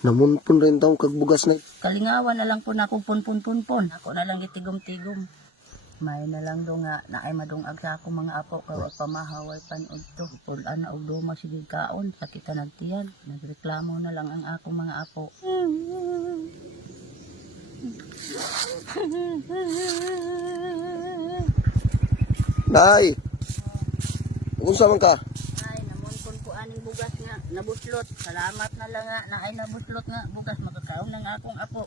Namunpon rin daw kag bugas na. Kalingawan na lang po na ako pun-pun-pun-pun. Ako na lang gitigom-tigom. May na lang do nga na ay madungag sa ako mga apo kay wa pamahaway panood to. Pulan na og duma sige kaon sakit na nagtiyan. Nagreklamo na lang ang ako mga apo. Nay! Unsa man ka? Ay, namunkon ko aning bugas nga, nabuslot. Salamat na lang nga, na ay nabuslot nga, bugas makakaon ng akong apo.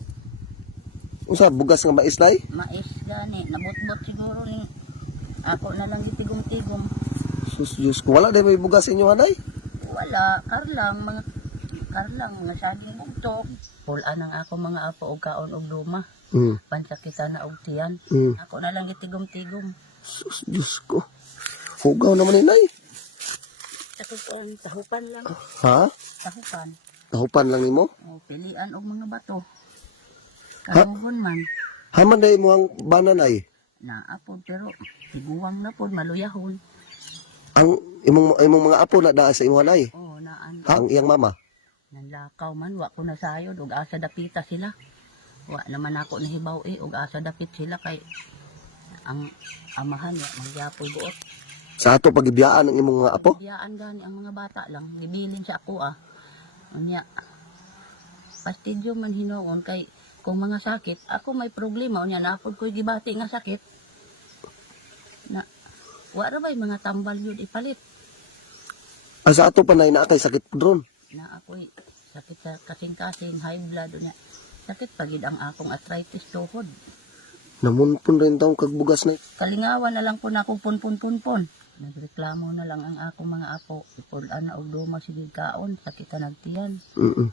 Unsa bugas nga mais nay? Mais gani, nabutbot siguro ni ako na lang gitigom-tigom. Sus Diyos ko. Wala din may bugas inyo anay? Wala, karlang, mga karlang, nga saging bugtok. Pulaan ang ako mga apo og kaon og luma. Hmm. Pansakita na og tiyan. Hmm. Ako na lang gitigom-tigom. Sus Diyos ko. Hugaw naman ni nay. Tahupan, tahupan lang. Ha? Tahupan. Tahupan lang nimo? O, pilian og mga bato. Kamuhon man. Haman day mo ang bananay. Naapod pero tiguwang na pod maluyahon. Ang imong imong mga apo na daa sa imong anay. Oh, naan Ang iyang mama. nanlakaw man wa ko nasayod og asa dapita sila. Wa naman ako nahibaw eh og asa dapit sila kay ang amahan wa magyapoy buot. Sa ato pagibiyaan ng imong mga apo. Biyaan gani ang mga bata lang gibilin sa ako ah. Unya pastidyo man hinuon kay kung mga sakit ako may problema unya napod ko'y gibati nga sakit. Na wa ra bay mga tambal yun ipalit. Ang sa ato pa naa kay sakit dron. na ako'y sakit sa kasing-kasing, high blood, unya. Sakit pagid ang akong arthritis tuhod. Namunpon rin daw kag bugas na. Kalingawan na lang po na ako pun-pun-pun-pun. Nagreklamo na lang ang akong mga apo. Ipulan na og duma sige kaon, sakit na nagtiyan. Mm.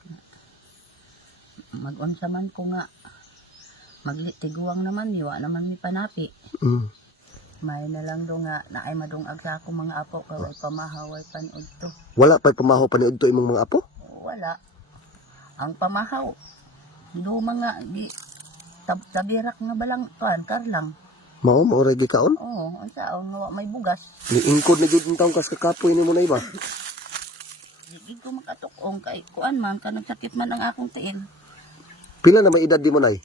Mag-unsa man ko nga. Maglitiguang naman niwa naman mi panapi. Mm. May na lang do nga na ay madungag sa akong mga apo kay pamahaway panood to. Wala pa pamahaw pa ni udto imong mga apo. Wala. Ang pamahaw. Luma nga, di, tab tabirak nga balang, kuan, karlang. Mao mo ready kaon. Oo, ang sao, nga wa may bugas. Ni ingkod na jud taong kas kakapoy nimo na iba. Di ko makatukong kay, kuan man, ka nagsakit man ang akong tiil. Pila na may edad di mo nay?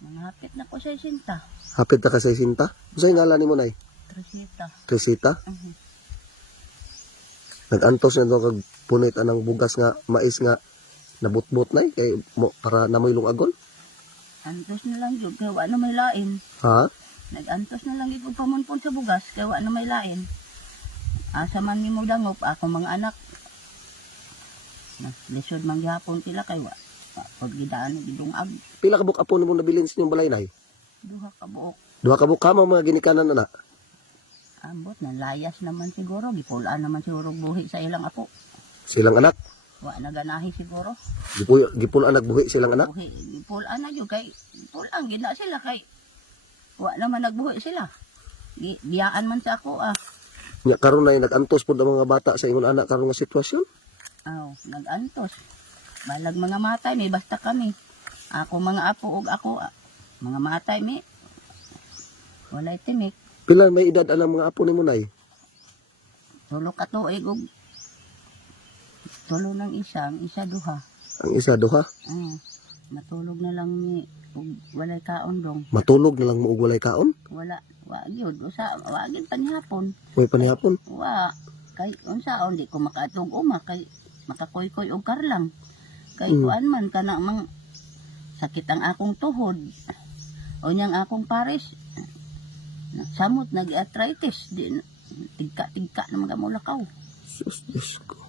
Manghapit na ko sa isinta. Hapit ta ka sa isinta. Unsay ngalan nimo nay? Tresita. Tresita. Mhm. Nag-antos na daw kag punit anang bugas nga mais nga nabutbot nay kay mo para namoy lungagon. Antos na lang yun, kaya wa na may lain. Ha? Nag-antos na lang yun pamunpon sa bugas, kaya wa na may lain. Asa man ni mo dangop, ako mga anak. Lisod man gyapon sila kay wa. Pag gidaan ni gidungag, Pila ka buk apo nimo nabilin sa inyong balay nay? duha ka buok. Duha ka buk kamo mga ginikanan na na. Ambot na layas naman siguro, gipulaan naman siguro buhi sa ilang apo. Silang anak. Wa na ganahi siguro. Gipuy gipun anak buhi silang anak. Buhi, gipulaan na yun kay, gipulaan, gina sila kay, wa naman nagbuhi sila. Biyaan man sa ako ah. Nya karon nay nag-antos pud ang mga bata sa ingon anak karon nga sitwasyon. Aw, nag-antos. Balag mga matay, may basta kami. Ako mga apo ug ako, ah, mga matay mi. Walay timik. Pila may edad anang mga apo nimo nay? Tulo ka tuig ug tulo ng isa, ang isa duha. Ang isa duha. Ah, matulog na lang ni ug walay kaon dong. Matulog na lang mo og walay kaon. Wala, wa gyud usa, wa gyud panihapon. May panihapon. Wa kay unsaon di ko makaatog uma kay makakoy-koy og karlang. Kay Mm. kuan man kana mang sakit ang akong tuhod. O niyang akong pares. Samot nag-arthritis. Di, tigka-tigka na mga mulakaw. Sus, Diyos ko.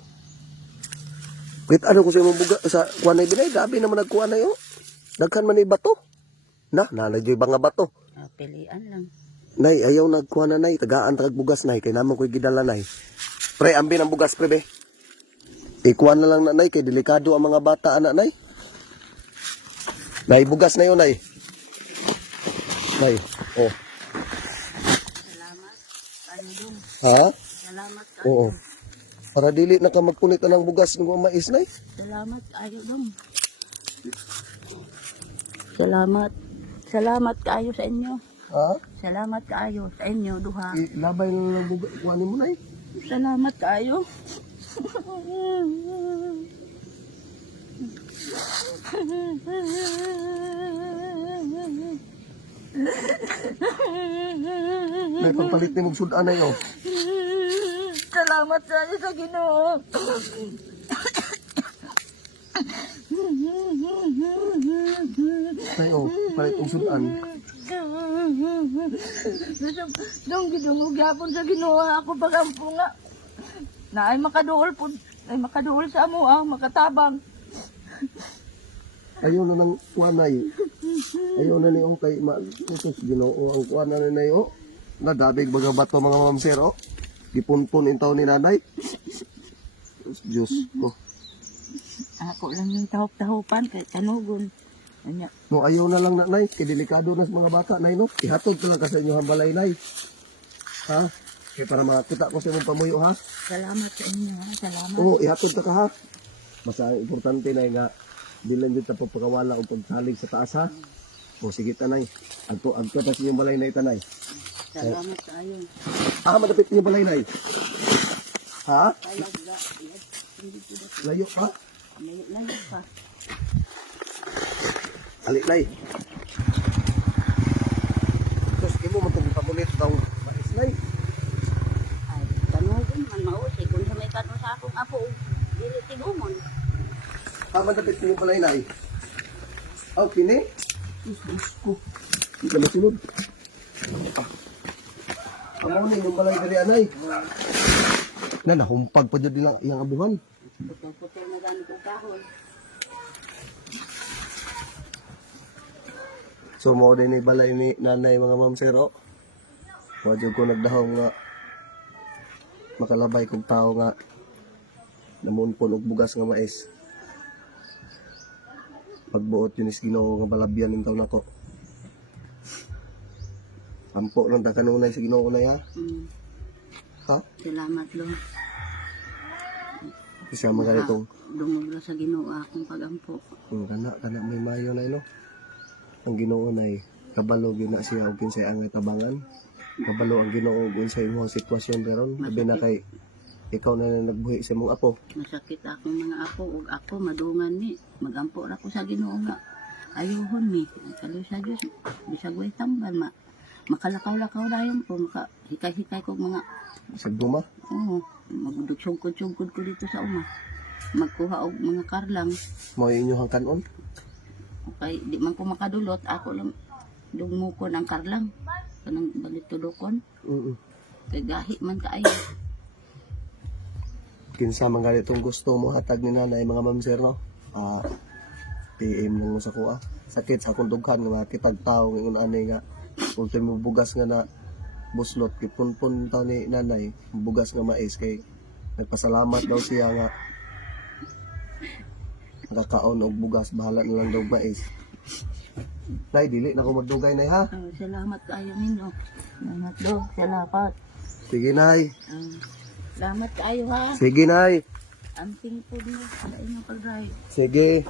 Wait, ano ko sa imong buga sa kuan na? Grabe naman nagkuan na yo. Daghan man ni bato. Na, nanadyoy ba nga bato? Ah, pilian lang. Nay, ayaw nagkuan na nay. Tagaan tagag bugas nay. Kay naman ko'y gidala nay. Pre, ambi ng bugas, pre, be. Ikuan na lang na nay. Kay delikado ang mga bata, anak nay. Nay, bugas na yun, nay. Nay, oh. Salamat. Kayo dong. Ha? Salamat kayo. Oo. Para dili na ka magpunit ng bugas ng mais, nay. Salamat kayo dong. Salamat. Salamat kayo sa inyo. Ha? Salamat kayo sa inyo, duha. Ilabay na lang bugas. Kuhanin mo, nay. Salamat kayo. Nay, pagpalit ni mong sudan na yun. Salamat sa iyo sa Ginoo. Nay, oh, palit mong sudan. Nung gidungog yapon sa Ginoo ako pagampo nga. Na ay makaduol po, ay makaduol sa amo ah, makatabang. Ayaw na ng kuanay. Ayaw na ni oh, kay ma ito Ginoo ang kuan na ni oh. Nadabig baga bato mga mamsir oh. Gipunpun intaw ni nanay. Diyos ko. Ako lang yung tahop-tahopan kay tanugon. Anya, No, ayaw na lang nanay. Kay delikado na sa mga bata, nay, no? Ihatod ko lang ka sa inyo hambalay, nay. Ha? Kaya para makakita ko sa imong pamuyo, ha? salamat sa inyo ha, salamat. Oo, ihatod ka ha? Ang importante na nga, bilang dito po pagkawala o pagsalig sa taas, ha? O, sige, tanay. Agto, agto pa sa inyong balay na itanay. Salamat sa iyo. Ah, madapit niyo balay, nay. Ha? Layo? May layo pa. Ali, nay. Tapos, imo mo itong pamulit daw. Mais, nay. Ay, tanugon man mausi kung sa may kanon sa akong apo. Dili tigumon. Ah, madapit niyo balay, nay. Oh, kini? Diyos, Diyos ko. Hindi ka masunod. Amo ni yung balay dali anay. Na nahumpag pa dyan lang iyang abuhan. Putol-putol na gani kong kahon. So mo din ni balay ni nanay mga ma'am sir oh. Wadyo ko nagdahong nga makalabay kog tao nga namunpon og bugas nga mais. Pagbuot yun is Ginoo nga balabyan ning taon nako. Ampo lang ta kanunay sa Ginoo na ya. Mm, Ha? salamat lo. Isa mga ganitong Dungog ra sa Ginoo akong pagampo. Hmm, kana kana may mayo na ino. Ang Ginoo nay kabalo gyud na siya og kinsay ang tabangan. Kabalo ang Ginoo og unsay imong sitwasyon deron. Labi na kay ikaw na lang nagbuhi sa imong apo. Masakit akong mga apo ug ako madungan ni. Magampo ra ko sa Ginoo nga. Ayuhon mi. Kaloy sa Dios. Bisag way tambal ma. Makalakaw-lakaw dayon ko maka hikay-hikay ko mga Sa duma. Oo, magdugsungkod-sungkod ko dito sa uma. Magkuha og mga karlang. Mo inyong kanon. Okay, di man ko makadulot, ako lang dugmukon ang karlang. Kanang balit tudokon. Mm. Kay gahi man kaayo. Kinsa man ganitong gusto mo hatag ni nanay mga ma'am sir no. Ah PM lang mo sa kuha. Sakit sa akong dughan nga makitag tao nga anay nga ultimo bugas nga na buslot kipunpun taw ni nanay bugas nga mais kay nagpasalamat daw siya nga nakakaon og bugas bahala na lang daw mais. Nay dili na ko magdugay nay ha. Oh, salamat kaayo ninyo. Salamat do, salamat. Sige nay. Ah, salamat kaayo ha. Sige nay. Amping po mo sa inyong pag-drive. Sige.